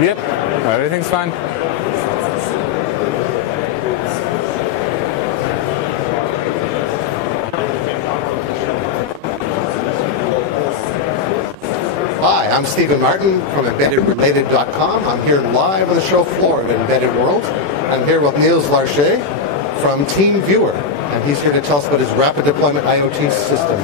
Yep, everything's fine. Hi, I'm Stephen Martin from EmbeddedRelated.com. I'm here live on the show floor at Embedded World. I'm here with Nils Larcher from TeamViewer, and he's here to tell us about his rapid deployment IoT system.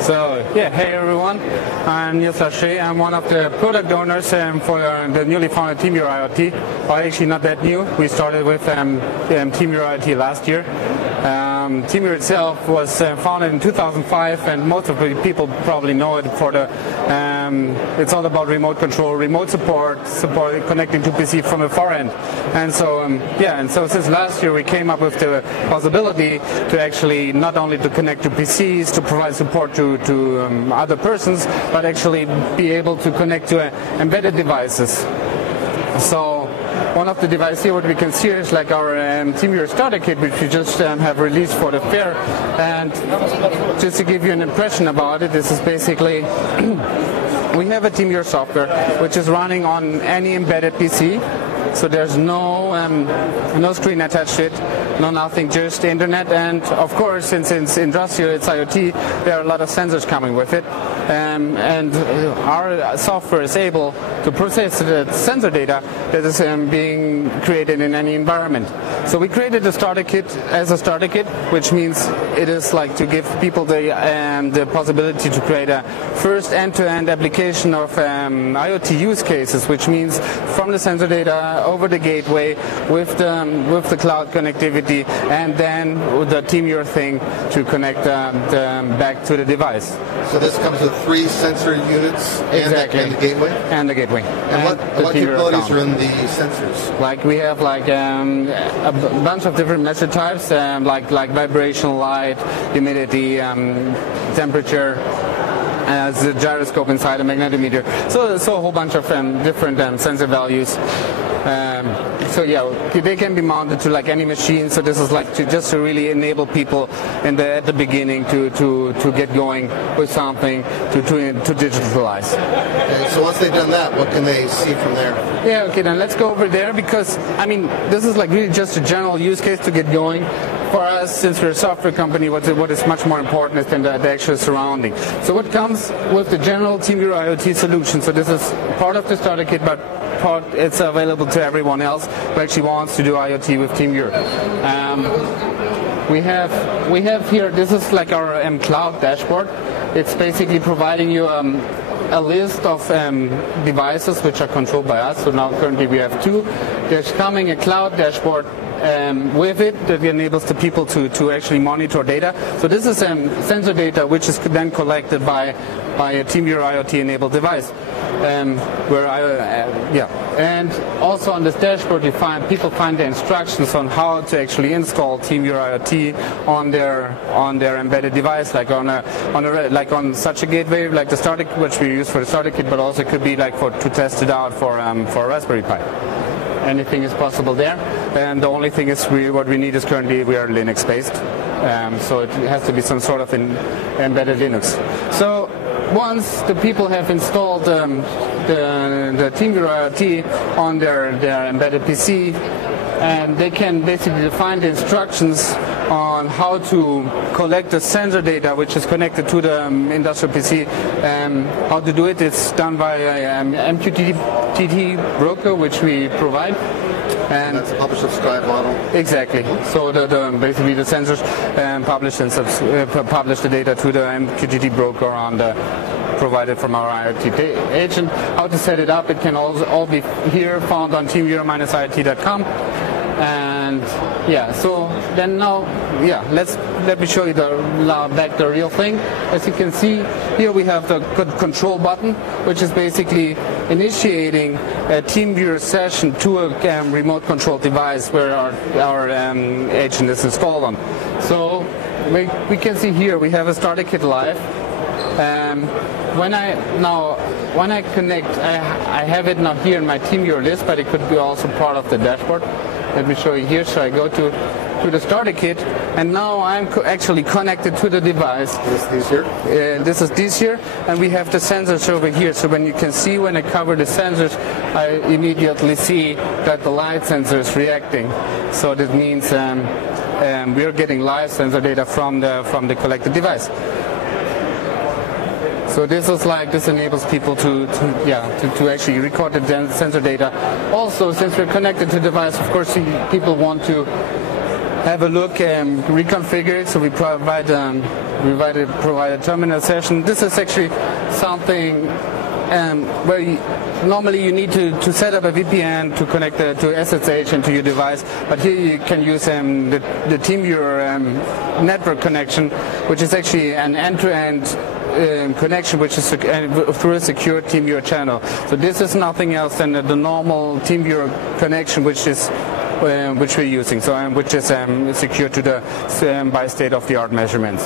So, yeah, hey everyone, I'm Nils Larcher. I'm one of the product owners for the newly founded TeamViewer IoT. Well, actually not that new. We started with TeamViewer IoT last year. TeamViewer itself was founded in 2005, and most of the people probably know it for the. It's all about remote control, remote support connecting to PC from a far end, and so so since last year we came up with the possibility to actually not only to connect to PCs to provide support to other persons, but actually be able to connect to embedded devices. So one of the devices here, what we can see is like our TeamViewer starter kit, which we just have released for the fair. And just to give you an impression about it, this is basically we have a TeamViewer software which is running on any embedded PC. So there's no screen attached to it, no nothing, just the internet. And of course, since it's industrial, it's IoT, there are a lot of sensors coming with it. And our software is able to process the sensor data that is being created in any environment. So we created the starter kit as a starter kit, which means it is like to give people the possibility to create a first end-to-end application of IoT use cases, which means from the sensor data over the gateway with the cloud connectivity, and then with the TeamViewer thing to connect back to the device. So this comes with 3 sensor units exactly. and the gateway? And the gateway. And what capabilities are in the sensors? Like we have like a bunch of different measure types, like vibrational, light, humidity, temperature, as a gyroscope inside a magnetometer. So a whole bunch of different sensor values. So yeah, they can be mounted to like any machine. So this is like just to really enable people at the beginning to get going with something to digitalize. Okay, so once they've done that, what can they see from there? Yeah, okay, then let's go over there, because I mean this is like really just a general use case to get going. For us, since we're a software company, what is much more important is than the actual surrounding. So what comes with the general TeamViewer IoT solution? So this is part of the starter kit, but it's available to everyone else who actually wants to do IoT with TeamViewer. We have here, this is like our cloud dashboard. It's basically providing you a list of devices which are controlled by us. So now currently we have 2. There's coming a cloud dashboard with it that enables the people to actually monitor data. So this is sensor data which is then collected by a TeamViewer IoT enabled device. And also on this dashboard people find the instructions on how to actually install TeamViewer IoT on their embedded device, like on such a gateway like the starter, which we use for the starter kit, but also could be like to test it out for a Raspberry Pi. Anything is possible there, and the only thing is what we need is currently we are Linux based, so it has to be some sort of embedded Linux. So once the people have installed the TeamViewer IoT on their embedded PC, and they can basically define the instructions on how to collect the sensor data which is connected to the industrial PC. How to do it, it's done by an MQTT broker which we provide. And that's a publish-subscribe model? Exactly. So basically the sensors publish the data to the MQTT broker on the provided from our IoT agent. How to set it up, it can all be here found on TeamViewer-IoT.com. And yeah, so then now, let me show you the real thing. As you can see, here we have the control button, which is basically initiating a TeamViewer session to a remote control device where our agent is installed on. So we can see here we have a starter kit live. When I connect, I have it now here in my TeamViewer list, but it could be also part of the dashboard. Let me show you here. So I go to to the starter kit, and now I'm actually connected to the device. These here? This is this here, and we have the sensors over here. So when you can see when I cover the sensors, I immediately see that the light sensor is reacting. So that means we're getting live sensor data from the collected device. So this enables people to actually record the sensor data. Also, since we're connected to the device, of course, people want to have a look and reconfigure it. So we provide a terminal session. This is actually something where normally you need to set up a VPN to connect to SSH into your device, but here you can use the TeamViewer network connection, which is actually an end-to-end connection, which is through a secure TeamViewer channel. So this is nothing else than the normal TeamViewer connection, which we're using. So which is secure to the by state-of-the-art measurements.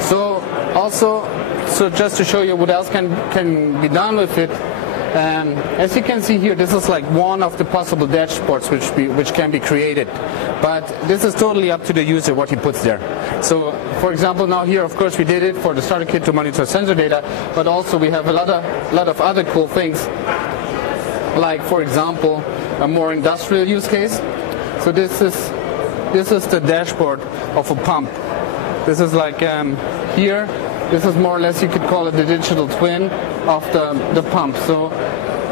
So just to show you what else can be done with it. As you can see here, this is like one of the possible dashboards which can be created, but this is totally up to the user what he puts there. So, for example, now here, of course, we did it for the starter kit to monitor sensor data, but also we have a lot of other cool things, like, for example, a more industrial use case. So this is the dashboard of a pump. This is like here. This is more or less, you could call it the digital twin of the pump. So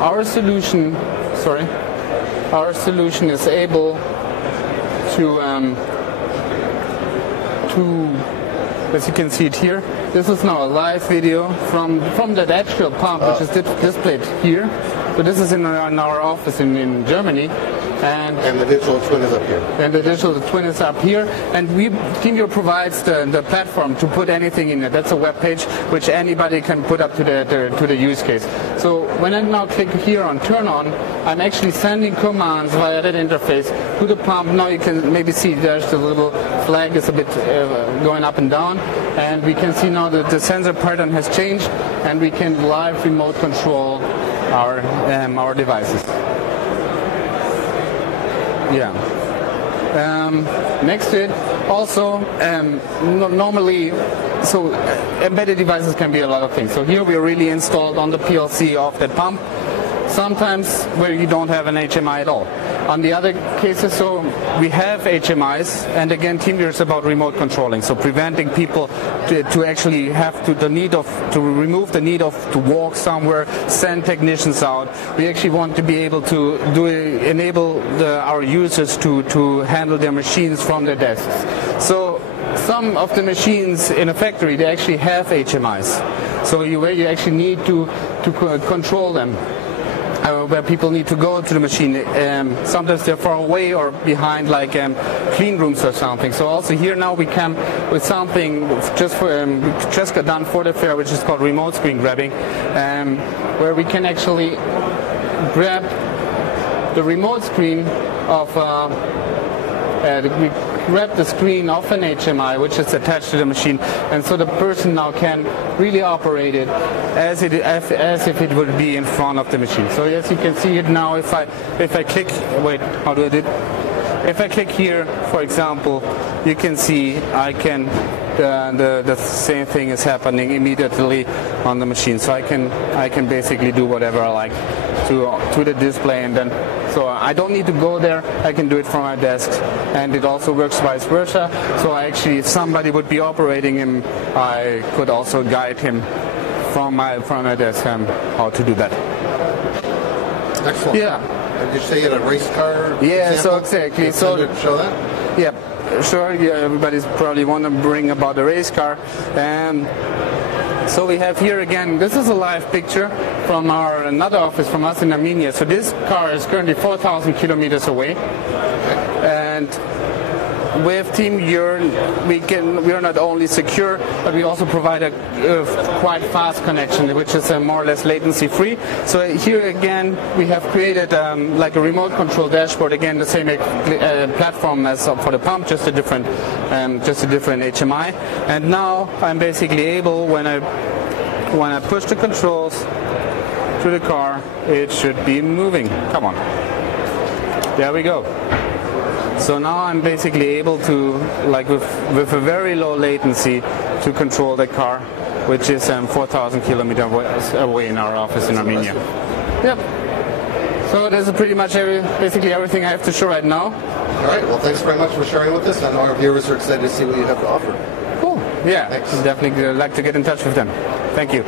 our solution is able to, as you can see it here, this is now a live video from that actual pump, which is displayed here. So this is in our office in Germany. And the digital twin is up here. And the digital twin is up here. And TeamViewer provides the platform to put anything in it. That's a web page which anybody can put up to the use case. So when I now click here on turn on, I'm actually sending commands via that interface to the pump. Now you can maybe see there's the little flag is a bit going up and down. And we can see now that the sensor pattern has changed, and we can live remote control our devices. Yeah. Next to it, also normally, so embedded devices can be a lot of things. So here we're really installed on the PLC of that pump. Sometimes where you don't have an HMI at all. On the other cases, so we have HMIs, and again, TeamViewer is about remote controlling, so preventing people to actually have to remove the need to walk somewhere, send technicians out. We actually want to be able to enable our users to handle their machines from their desks. So some of the machines in a factory, they actually have HMIs, so where you actually need to control them. Where people need to go to the machine. Sometimes they're far away or behind, like clean rooms or something. So also here now we come with something just got done for the fair, which is called remote screen grabbing, where we can actually grab the remote screen of we grab the screen of an HMI which is attached to the machine, and so the person now can really operate it as if it would be in front of the machine. So as you can see it now, if I click, wait, how do I do it? If I click here, for example, you can see I can the same thing is happening immediately on the machine. So I can basically do whatever I like to the display, and then so I don't need to go there. I can do it from my desk, and it also works vice versa. So actually, if somebody would be operating him, I could also guide him from my desk how to do that. Excellent. Yeah. Did you say you had a race car? Yeah. example? So exactly. So show that. Yeah. Sure. Yeah. Everybody's probably wondering about the race car. So we have here again, this is a live picture from another office from us in Armenia. So this car is currently 4,000 kilometers away. And with TeamViewer, we are not only secure, but we also provide a quite fast connection, which is more or less latency free. So here again, we have created like a remote control dashboard. Again, the same platform as for the pump, just a different HMI. And now I'm basically able, when I push the controls to the car, it should be moving. Come on. There we go. So now I'm basically able to, like with a very low latency, to control the car, which is 4,000 kilometers away in our office in Armenia. Yep. So this is pretty much basically everything I have to show right now. All right. Well, thanks very much for sharing with us, and our viewers are excited to see what you have to offer. Cool. Yeah. Thanks. I'd definitely like to get in touch with them. Thank you.